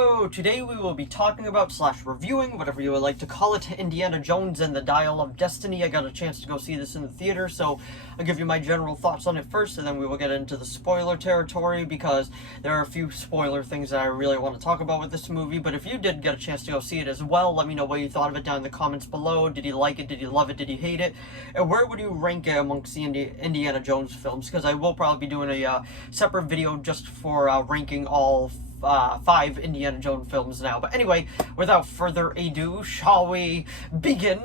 Hello! Today we will be talking about / reviewing, whatever you would like to call it, Indiana Jones and the Dial of Destiny. I got a chance to go see this in the theater, so I'll give you my general thoughts on it first, and then we will get into the spoiler territory, because there are a few spoiler things that I really want to talk about with this movie. But if you did get a chance to go see it as well, let me know what you thought of it down in the comments below. Did you like it? Did you love it? Did you hate it? And where would you rank it amongst the Indiana Jones films? Because I will probably be doing a separate video just for ranking all 5 Indiana Jones films now. But anyway, without further ado, shall we begin?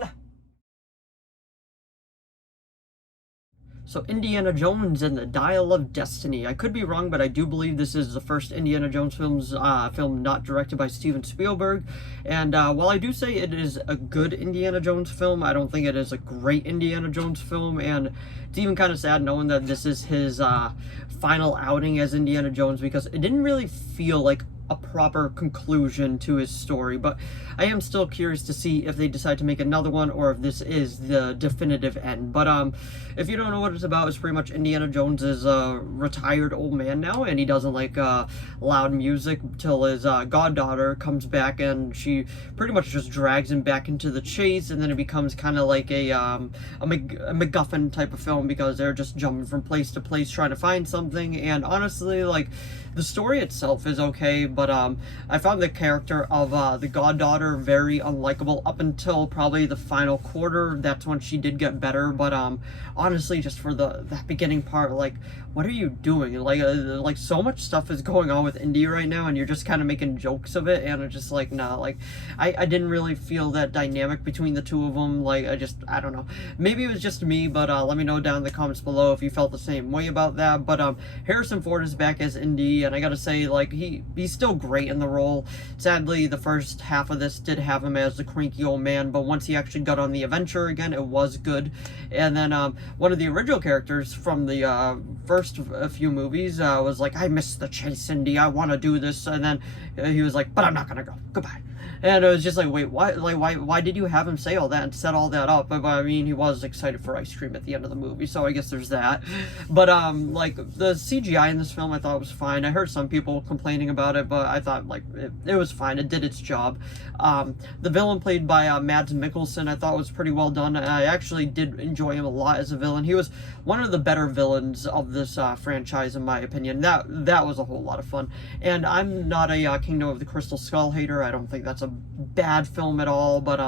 So, Indiana Jones and the Dial of Destiny. I could be wrong, but I do believe this is the first Indiana Jones film not directed by Steven Spielberg. And while I do say it is a good Indiana Jones film, I don't think it is a great Indiana Jones film. And it's even kind of sad knowing that this is his final outing as Indiana Jones, because it didn't really feel like a proper conclusion to his story. But I am still curious to see if they decide to make another one, or if this is the definitive end. But if you don't know what it's about, it's pretty much Indiana Jones is a retired old man now, and he doesn't like loud music till his goddaughter comes back, and she pretty much just drags him back into the chase. And then it becomes kind of like a MacGuffin type of film, because they're just jumping from place to place trying to find something. And honestly, like, the story itself is okay, but I found the character of the goddaughter very unlikable up until probably the final quarter. That's when she did get better. But honestly, just for that beginning part, like, what are you doing? Like so much stuff is going on with Indy right now, and you're just kind of making jokes of it, and it's just like, nah, like, I didn't really feel that dynamic between the two of them. Like, I don't know. Maybe it was just me, but let me know down in the comments below if you felt the same way about that. But Harrison Ford is back as Indy, and I gotta say, like, he's still great in the role. Sadly, the first half of this did have him as the cranky old man, but once he actually got on the adventure again, it was good. And then one of the original characters from the first few movies was like, I miss the chase, Indy, I want to do this. And then he was like, but I'm not gonna go, goodbye. And it was just like, wait, why did you have him say all that and set all that up? But I mean, he was excited for ice cream at the end of the movie, so I guess there's that. But like, the CGI in this film I thought was fine. I heard some people complaining about it, but I thought, like, it was fine. It did its job. The villain played by Mads Mikkelsen I thought was pretty well done. I actually did enjoy him a lot as a villain. He was one of the better villains of this franchise, in my opinion. That was a whole lot of fun. And I'm not a Kingdom of the Crystal Skull hater. I don't think that's a bad film at all, but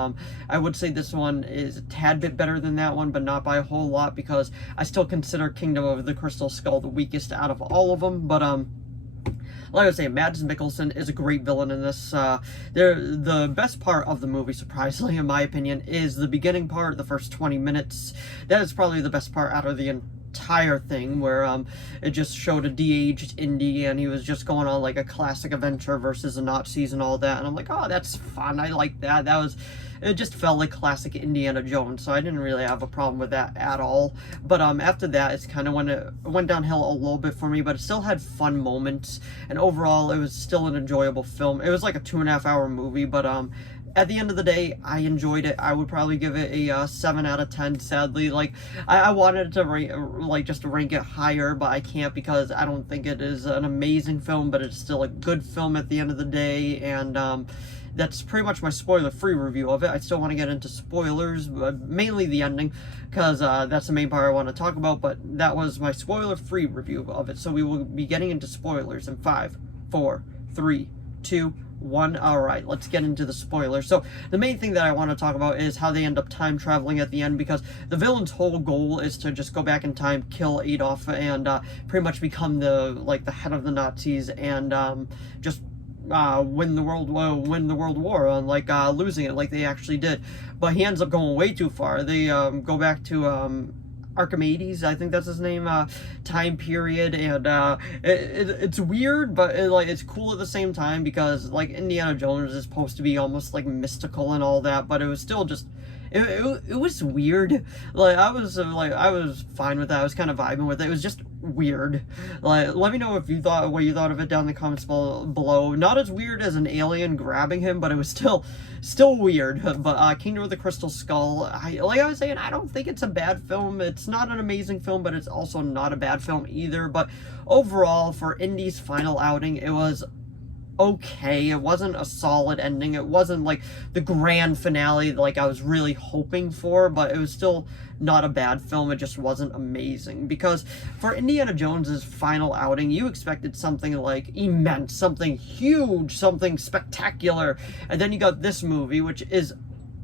I would say this one is a tad bit better than that one, but not by a whole lot, because I still consider Kingdom of the Crystal Skull the weakest out of all of them. But like I was saying, Mads Mikkelsen is a great villain in this. The best part of the movie, surprisingly, in my opinion, is the beginning part, the first 20 minutes. That is probably the best part out of the entire thing, where it just showed a de-aged Indy, and he was just going on like a classic adventure versus the Nazis and all that. And I'm like, oh, that's fun. I like that. It just felt like classic Indiana Jones, so I didn't really have a problem with that at all. But after that, it's kind of when it went downhill a little bit for me, but it still had fun moments, and overall, it was still an enjoyable film. It was like a 2.5 hour movie, but at the end of the day, I enjoyed it. I would probably give it a 7 out of 10, sadly. Like, I wanted to rank it higher, but I can't, because I don't think it is an amazing film, but it's still a good film at the end of the day. And that's pretty much my spoiler-free review of it. I still want to get into spoilers, but mainly the ending, because that's the main part I want to talk about. But that was my spoiler-free review of it. So we will be getting into spoilers in 5, 4, 3, 2, 1. Alright, let's get into the spoilers. So the main thing that I want to talk about is how they end up time traveling at the end, because the villain's whole goal is to just go back in time, kill Adolf, and pretty much become the head of the Nazis, and just win the world war, unlike losing it like they actually did. But he ends up going way too far. They go back to Archimedes, I think that's his name, time period, and it's weird, but it's cool at the same time, because like Indiana Jones is supposed to be almost like mystical and all that, but it was still just it was weird. Like, I was fine with that. I was kind of vibing with it. It was just weird. Like, let me know what you thought of it down in the comments below. Not as weird as an alien grabbing him, but it was still weird. But Kingdom of the Crystal Skull, like I was saying, I don't think it's a bad film. It's not an amazing film, but it's also not a bad film either. But overall, for Indy's final outing, it was okay. It wasn't a solid ending. It wasn't like the grand finale like I was really hoping for, but it was still not a bad film. It just wasn't amazing, because for Indiana Jones's final outing, you expected something like immense, something huge, something spectacular, and then you got this movie, which is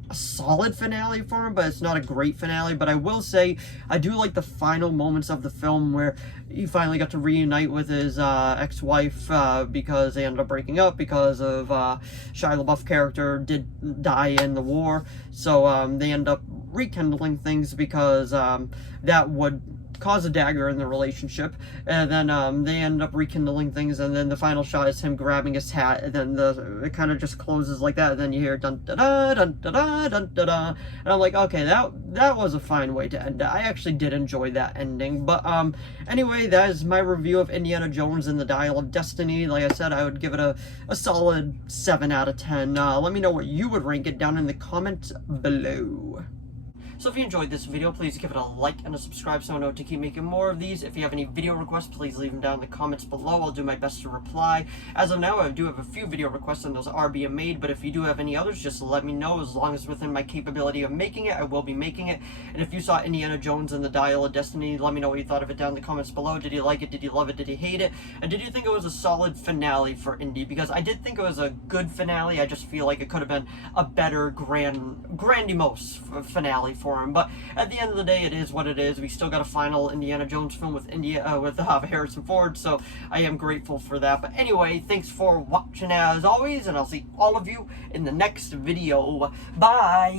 a solid finale for him, but it's not a great finale. But I will say, I do like the final moments of the film where he finally got to reunite with his ex-wife, because they ended up breaking up because of Shia LaBeouf character did die in the war. So they end up rekindling things because that would cause a dagger in the relationship, and then they end up rekindling things, and then the final shot is him grabbing his hat, and then it kind of just closes like that, and then you hear dun da da dun da da dun da da, and I'm like, okay, that was a fine way to end it. I actually did enjoy that ending. But anyway, that is my review of Indiana Jones and the Dial of Destiny. Like I said, I would give it a solid 7 out of 10. Let me know what you would rank it down in the comments below. So if you enjoyed this video, please give it a like and a subscribe so I know to keep making more of these. If you have any video requests, please leave them down in the comments below. I'll do my best to reply. As of now, I do have a few video requests and those are being made, but if you do have any others, just let me know. As long as within my capability of making it, I will be making it. And if you saw Indiana Jones and the Dial of Destiny, let me know what you thought of it down in the comments below. Did you like it? Did you love it? Did you hate it? And did you think it was a solid finale for Indy? Because I did think it was a good finale. I just feel like it could have been a better grandiose finale for him. But at the end of the day, it is what it is. We still got a final Indiana Jones film with Harrison Ford, so I am grateful for that. But anyway, thanks for watching as always, and I'll see all of you in the next video. Bye!